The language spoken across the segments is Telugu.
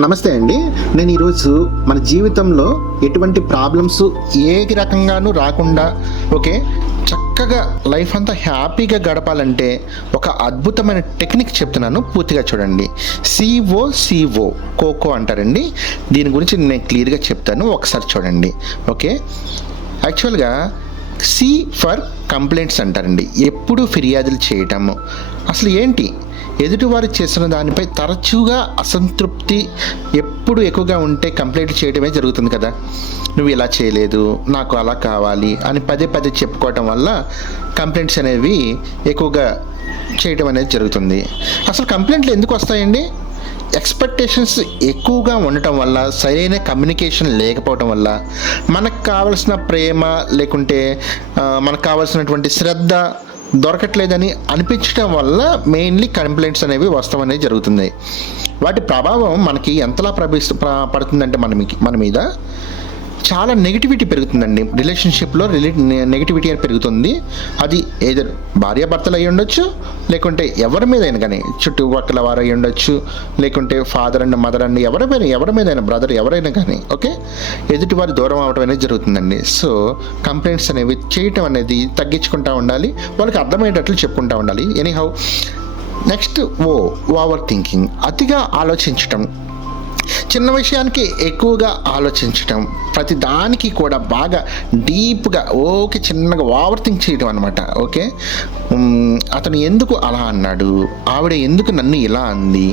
నమస్తే అండి. నేను ఈరోజు మన జీవితంలో ఎటువంటి ప్రాబ్లమ్స్ ఏ రకంగానూ రాకుండా చక్కగా లైఫ్ అంతా హ్యాపీగా గడపాలంటే ఒక అద్భుతమైన టెక్నిక్ చెప్తున్నాను, పూర్తిగా చూడండి. సిఓ కోకో అంటారండి. దీని గురించి నేను క్లియర్గా చెప్తాను, ఒకసారి చూడండి. యాక్చువల్గా సి ఫర్ కంప్లైంట్స్ అంటారండి. ఎప్పుడు ఫిర్యాదులు చేయటము. అసలు ఏంటి, ఎదుటివారు చేసిన దానిపై తరచుగా అసంతృప్తి ఎప్పుడు ఎక్కువగా ఉంటే కంప్లైంట్ చేయడమే జరుగుతుంది కదా. నువ్వు ఇలా చేయలేదు, నాకు అలా కావాలి అని పదే పదే చెప్పుకోవటం వల్ల కంప్లైంట్స్ అనేవి ఎక్కువగా చేయడం అనేది జరుగుతుంది. అసలు కంప్లైంట్లు ఎందుకు వస్తాయండి? ఎక్స్పెక్టేషన్స్ ఎక్కువగా ఉండటం వల్ల, సరైన కమ్యూనికేషన్ లేకపోవటం వల్ల, మనకు కావలసిన ప్రేమ లేకుంటే మనకు కావాల్సినటువంటి శ్రద్ధ దొరకట్లేదని అనిపించడం వల్ల మెయిన్లీ కంప్లైంట్స్ అనేవి వస్తాం అనేది జరుగుతుంది. వాటి ప్రభావం మనకి ఎంతలా పడుతుందంటే మన మీద చాలా నెగిటివిటీ పెరుగుతుందండి. రిలేషన్షిప్లో నెగిటివిటీ అని పెరుగుతుంది. అది ఏదో భార్యాభర్తలు అయ్యి ఉండొచ్చు, లేకుంటే ఎవరి మీదైనా కానీ, చుట్టుపక్కల వారు అయ్యి ఉండొచ్చు, లేకుంటే ఫాదర్ అండ్ మదర్ అండ్ ఎవరి మీదైనా బ్రదర్ ఎవరైనా కానీ ఎదుటి వారి దూరం అవడం అనేది జరుగుతుందండి. సో కంప్లైంట్స్ అనేవి చేయటం అనేది తగ్గించుకుంటూ ఉండాలి, వాళ్ళకి అర్థమయ్యేటట్లు చెప్పుకుంటూ ఉండాలి. ఎనీహౌ, నెక్స్ట్ ఓవర్ థింకింగ్, అతిగా ఆలోచించటం, చిన్న విషయానికి ఎక్కువగా ఆలోచించటం, ప్రతి దానికి కూడా బాగా డీప్గా చిన్నగా ఓవర్ థింక్ చేయటం అనమాట. అతను ఎందుకు అలా అన్నాడు, ఆవిడ ఎందుకు నన్ను ఇలా అంది,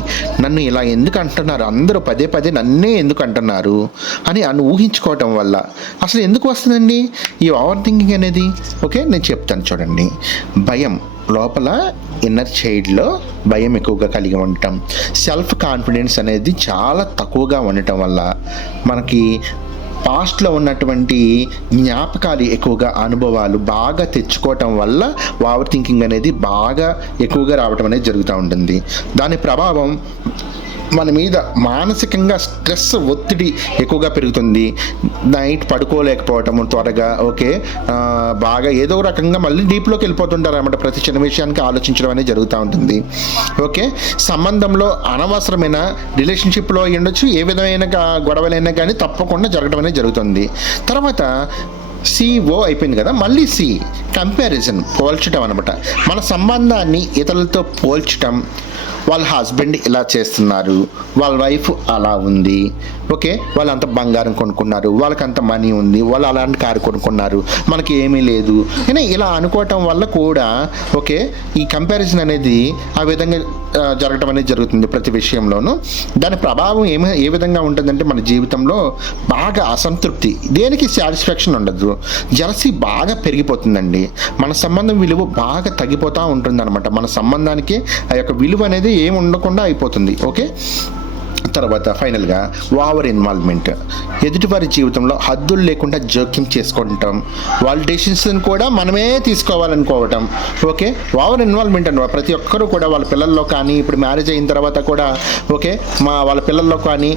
నన్ను ఇలా ఎందుకు అంటున్నారు, అందరూ పదే పదే నన్నే ఎందుకు అంటున్నారు అని ఊహించుకోవటం వల్ల అసలు ఎందుకు వస్తుందండి ఈ ఓవర్ థింకింగ్ అనేది? నేను చెప్తాను చూడండి. భయం, లోపల ఇన్నర్ చైల్డ్లో భయం ఎక్కువగా కలిగి ఉండటం, సెల్ఫ్ కాన్ఫిడెన్స్ అనేది చాలా తక్కువగా ఉండటం వల్ల, మనకి పాస్ట్లో ఉన్నటువంటి జ్ఞాపకాలు ఎక్కువగా, అనుభవాలు బాగా తెచ్చుకోవటం వల్ల ఓవర్ థింకింగ్ అనేది బాగా ఎక్కువగా రావటం అనేది జరుగుతూ ఉంటుంది. దాని ప్రభావం మన మీద మానసికంగా స్ట్రెస్, ఒత్తిడి ఎక్కువగా పెరుగుతుంది. నైట్ పడుకోలేకపోవటము త్వరగా, బాగా ఏదో రకంగా మళ్ళీ డీప్లోకి వెళ్ళిపోతుంటారు అన్నమాట. ప్రతి చిన్న విషయానికి ఆలోచించడం అనేది జరుగుతూ ఉంటుంది. సంబంధంలో అనవసరమైన రిలేషన్షిప్లో ఉండొచ్చు, ఏ విధమైన గొడవలైనా కానీ తప్పకుండా జరగడం అనేది జరుగుతుంది. తర్వాత సిఓ అయిపోయింది కదా, మళ్ళీ కంపారిజన్, పోల్చడం అనమాట. మన సంబంధాన్ని ఇతరులతో పోల్చటం. వాళ్ళ హస్బెండ్ ఇలా చేస్తున్నారు, వాళ్ళ వైఫ్ అలా ఉంది, వాళ్ళంత బంగారం కొనుక్కున్నారు, వాళ్ళకంత మనీ ఉంది, వాళ్ళు అలాంటి కారు కొనుక్కున్నారు, మనకి ఏమీ లేదు అని ఇలా అనుకోవటం వల్ల కూడా ఈ కంపారిజన్ అనేది ఆ విధంగా జరగటం అనేది జరుగుతుంది ప్రతి విషయంలోనూ. దాని ప్రభావం ఏ విధంగా ఉంటుందంటే మన జీవితంలో బాగా అసంతృప్తి, దేనికి సాటిస్ఫాక్షన్ ఉండదు, జలసీ బాగా పెరిగిపోతుందండి. మన సంబంధం విలువ బాగా తగ్గిపోతూ ఉంటుంది అనమాట. మన సంబంధానికి ఆ యొక్క విలువ అనేది ఏమి ఉండకుండా అయిపోతుంది. తర్వాత ఫైనల్గా ఓవర్ ఇన్వాల్వ్మెంట్, ఎదుటివారి జీవితంలో హద్దులు లేకుండా జోక్యం చేసుకుంటాం, వాళ్ళ డెసిషన్స్ కూడా మనమే తీసుకోవాలనుకోవటం. ఓవర్ ఇన్వాల్వ్మెంట్ అనమాట. ప్రతి ఒక్కరూ కూడా వాళ్ళ పిల్లల్లో కానీ, ఇప్పుడు మ్యారేజ్ అయిన తర్వాత కూడా వాళ్ళ పిల్లల్లో కానీ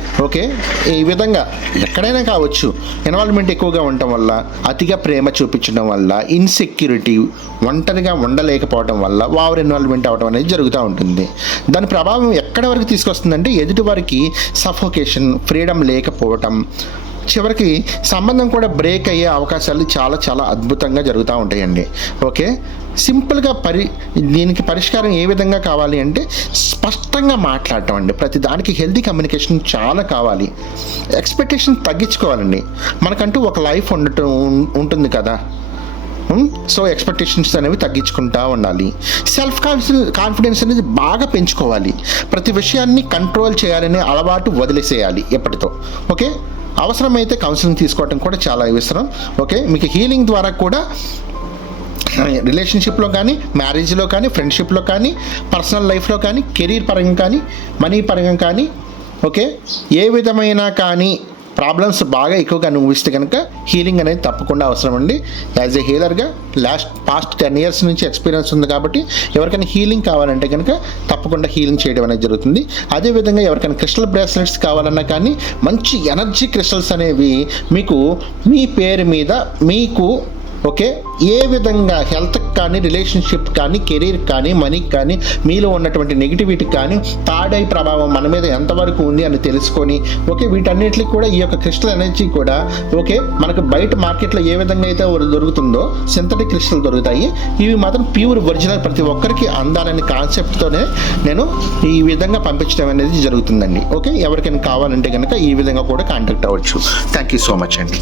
ఈ విధంగా ఎక్కడైనా కావచ్చు, ఇన్వాల్వ్మెంట్ ఎక్కువగా ఉండటం వల్ల, అతిగా ప్రేమ చూపించడం వల్ల, ఇన్సెక్యూరిటీ, ఒంటరిగా ఉండలేకపోవడం వల్ల ఓవర్ ఇన్వాల్వ్మెంట్ అవడం అనేది జరుగుతూ ఉంటుంది. దాని ప్రభావం ఎక్కడి వరకు తీసుకొస్తుందంటే ఎదుటి వారికి సఫోకేషన్, ఫ్రీడమ్ లేకపోవటం, చివరికి సంబంధం కూడా బ్రేక్ అయ్యే అవకాశాలు చాలా చాలా అద్భుతంగా జరుగుతూ ఉంటాయండి. సింపుల్గా దీనికి పరిష్కారం ఏ విధంగా కావాలి అంటే స్పష్టంగా మాట్లాడటం అండి. ప్రతి దానికి హెల్తీ కమ్యూనికేషన్ చాలా కావాలి. ఎక్స్పెక్టేషన్ తగ్గించుకోవాలండి. మనకంటూ ఒక లైఫ్ ఉంటుంది కదా. సో ఎక్స్పెక్టేషన్స్ అనేవి తగ్గించుకుంటూ ఉండాలి. సెల్ఫ్ కాన్ఫిడెన్స్ అనేది బాగా పెంచుకోవాలి. ప్రతి విషయాన్ని కంట్రోల్ చేయాలనే అలవాటు వదిలేసేయాలి ఎప్పటితో. అవసరమైతే కౌన్సిలింగ్ తీసుకోవడం కూడా చాలా అవసరం. మీకు హీలింగ్ ద్వారా కూడా రిలేషన్షిప్లో కానీ, మ్యారేజ్లో కానీ, ఫ్రెండ్షిప్లో కానీ, పర్సనల్ లైఫ్లో కానీ, కెరీర్ పరంగా కానీ, మనీ పరంగా కానీ ఏ విధమైన కానీ ప్రాబ్లమ్స్ బాగా ఎక్కువగా అనుభవిస్తే కనుక హీలింగ్ అనేది తప్పకుండా అవసరం అండి. యాజ్ ఏ హీలర్గా పాస్ట్ 10 years నుంచి ఎక్స్పీరియన్స్ ఉంది కాబట్టి ఎవరికైనా హీలింగ్ కావాలంటే కనుక తప్పకుండా హీలింగ్ చేయడం అనేది జరుగుతుంది. అదేవిధంగా ఎవరికైనా క్రిస్టల్ బ్రేస్లెట్స్ కావాలన్నా కానీ మంచి ఎనర్జీ క్రిస్టల్స్ అనేవి మీకు మీ పేరు మీద మీకు ఓకే, ఏ విధంగా హెల్త్ కానీ, రిలేషన్షిప్ కానీ, కెరీర్ కానీ, మనీకి కానీ, మీలో ఉన్నటువంటి నెగిటివిటీ కానీ, థర్డ్ ఐ ప్రభావం మన మీద ఎంతవరకు ఉంది అని తెలుసుకొని, ఓకే, వీటన్నిటికి కూడా ఈ యొక్క క్రిస్టల్ ఎనర్జీ కూడా, ఓకే, మనకు బయట మార్కెట్లో ఏ విధంగా అయితే దొరుకుతుందో సింథటిక్ క్రిస్టల్ దొరుకుతాయి, ఇవి మాత్రం ప్యూర్ ఒరిజినల్ ప్రతి ఒక్కరికి అందాలనే కాన్సెప్ట్తోనే నేను ఈ విధంగా పంపించడం అనేది జరుగుతుందండి. ఓకే, ఎవరికైనా కావాలంటే కనుక ఈ విధంగా కూడా కాంటాక్ట్ అవ్వచ్చు. థ్యాంక్ యూ సో మచ్ అండి.